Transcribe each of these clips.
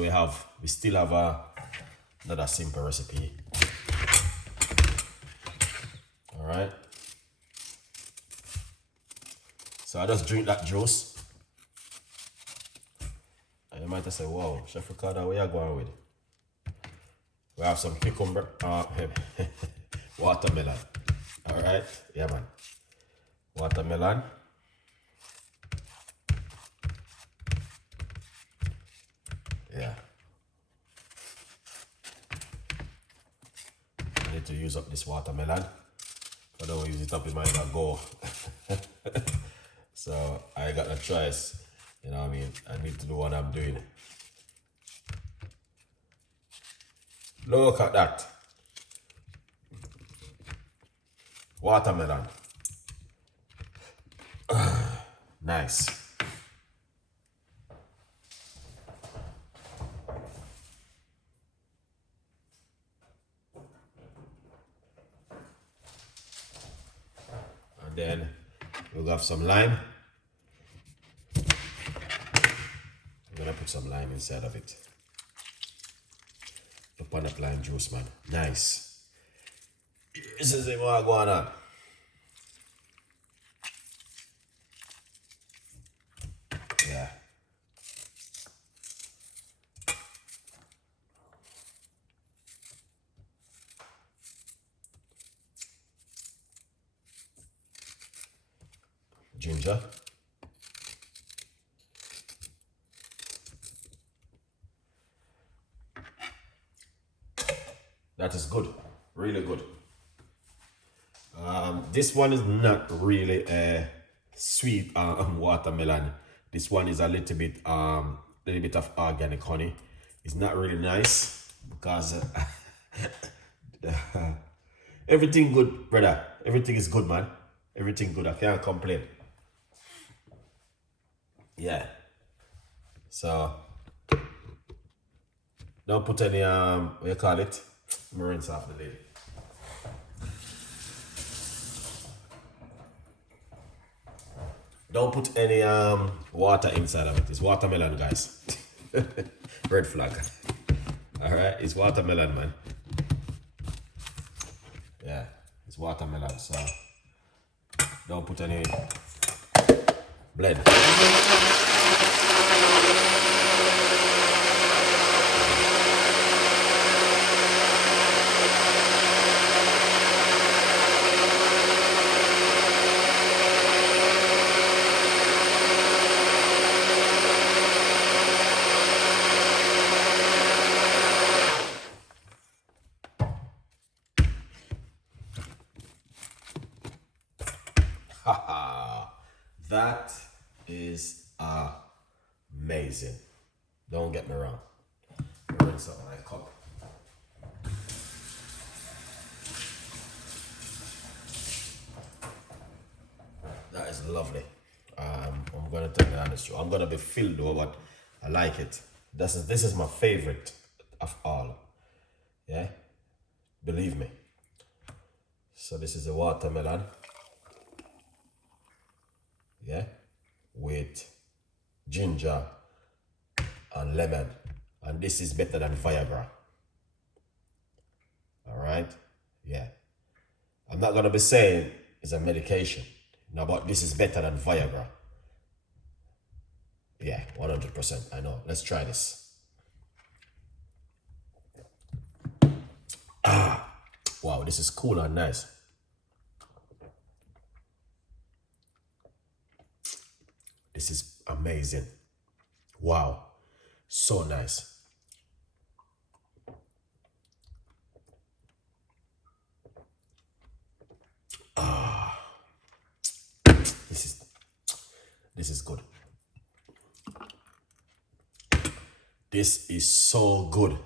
We still have another simple recipe. All right. So I just drink that juice. And you might have said, wow, Chef Ricardo, where you going with? We have some cucumber, watermelon. All right, yeah, man. Watermelon. Yeah. I need to use up this watermelon. If I don't use it up, it might not go. So I got no choice. You know what I mean? I need to do what I'm doing. Look at that. Watermelon. Nice. And then we'll have some lime. I'm gonna put some lime inside of it. The pineapple lime juice, man. Nice. This is what going on. Yeah. Ginger. That is good, really good. This one is not really a sweet watermelon. This one is a little bit of organic honey. It's not really nice because everything good, brother. Everything is good, man. Everything good. I can't complain. Yeah. So don't put any what you call it? Rinse off the lid. Don't put any water inside of it. It's watermelon, guys. Red flag. Alright, it's watermelon, man. Yeah, it's watermelon, so don't put any blend. That is amazing. Don't get me wrong. Rinse out my cup. That is lovely. I'm gonna tell you the honest truth. I'm gonna be filled though, but I like it. This is my favorite of all. Yeah, believe me. So this is a watermelon. Yeah, with ginger and lemon, and this is better than Viagra. All right, yeah. I'm not gonna be saying it's a medication, no, but this is better than Viagra. Yeah, 100%. I know. Let's try this. Wow, this is cool and nice. This is amazing. Wow, so nice. This is good. This is so good.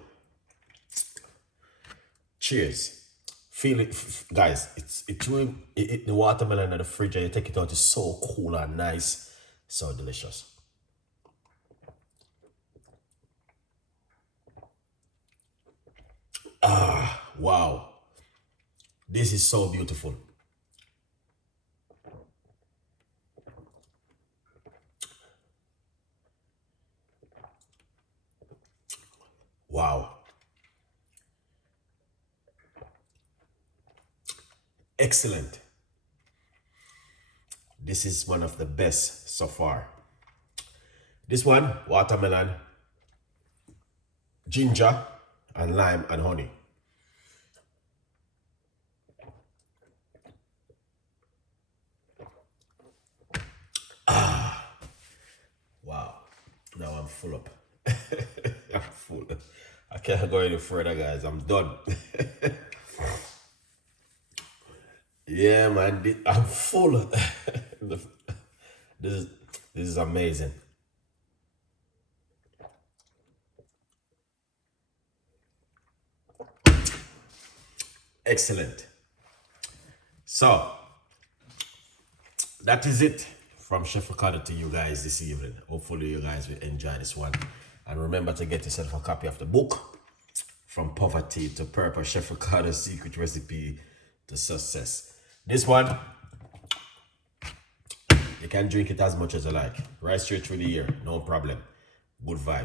Cheers. Feel it, guys. It's really the watermelon in the fridge and you take it out. It's so cool and nice, so delicious. Wow, this is so beautiful. Wow. Excellent. This is one of the best so far. This one, watermelon, ginger, and lime and honey. Wow. Now I'm full up. I'm full. I can't go any further, guys. I'm done. Yeah, man. I'm full. This is this is amazing. Excellent. So that is it from Chef Ricardo to you guys this evening. Hopefully you guys will enjoy this one. And remember to get yourself a copy of the book, From Poverty to Purpose, Chef Ricardo's Secret Recipe to Success. This one, you can drink it as much as you like. Right straight through the ear, no problem. Good vibe.